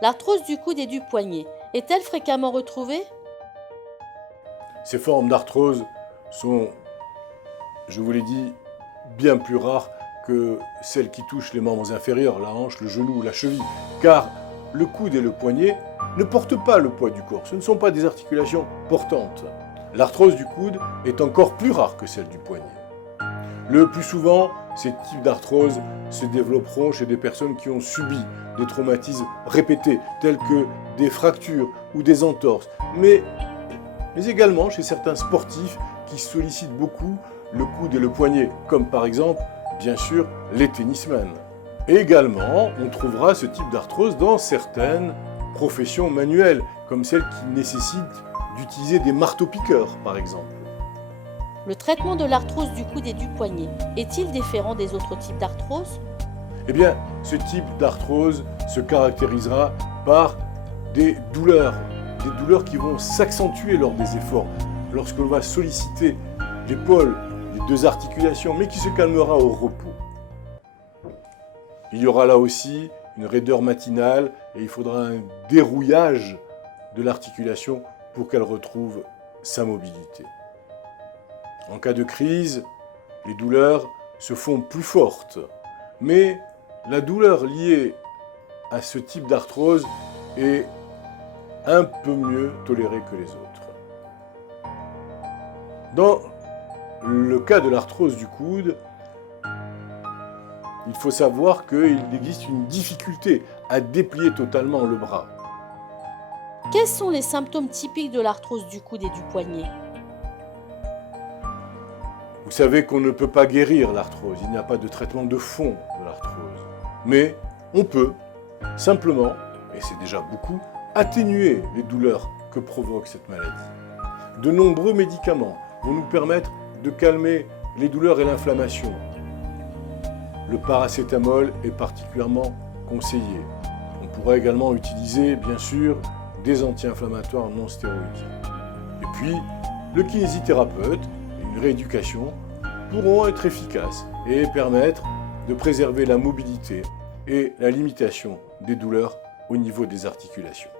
L'arthrose du coude et du poignet est-elle fréquemment retrouvée? Ces formes d'arthrose sont, je vous l'ai dit, bien plus rares que celles qui touchent les membres inférieurs, la hanche, le genou ou la cheville, car le coude et le poignet ne portent pas le poids du corps, ce ne sont pas des articulations portantes. L'arthrose du coude est encore plus rare que celle du poignet. Le plus souvent, ces types d'arthrose se développeront chez des personnes qui ont subi des traumatismes répétés, tels que des fractures ou des entorses, mais également chez certains sportifs qui sollicitent beaucoup le coude et le poignet, comme par exemple, bien sûr, les tennismen. Et également, on trouvera ce type d'arthrose dans certaines professions manuelles, comme celles qui nécessitent d'utiliser des marteaux-piqueurs, par exemple. Le traitement de l'arthrose du coude et du poignet est-il différent des autres types d'arthrose? Eh bien, ce type d'arthrose se caractérisera par des douleurs qui vont s'accentuer lors des efforts, lorsque l'on va solliciter l'épaule, les deux articulations, mais qui se calmera au repos. Il y aura là aussi une raideur matinale et il faudra un dérouillage de l'articulation pour qu'elle retrouve sa mobilité. En cas de crise, les douleurs se font plus fortes, mais la douleur liée à ce type d'arthrose est un peu mieux tolérée que les autres. Dans le cas de l'arthrose du coude, il faut savoir qu'il existe une difficulté à déplier totalement le bras. Quels sont les symptômes typiques de l'arthrose du coude et du poignet? Vous savez qu'on ne peut pas guérir l'arthrose, il n'y a pas de traitement de fond de l'arthrose. Mais on peut simplement, et c'est déjà beaucoup, atténuer les douleurs que provoque cette maladie. De nombreux médicaments vont nous permettre de calmer les douleurs et l'inflammation. Le paracétamol est particulièrement conseillé. On pourrait également utiliser, bien sûr, des anti-inflammatoires non stéroïdiens. Et puis, le kinésithérapeute et une rééducation pourront être efficaces et permettre de préserver la mobilité et la limitation des douleurs au niveau des articulations.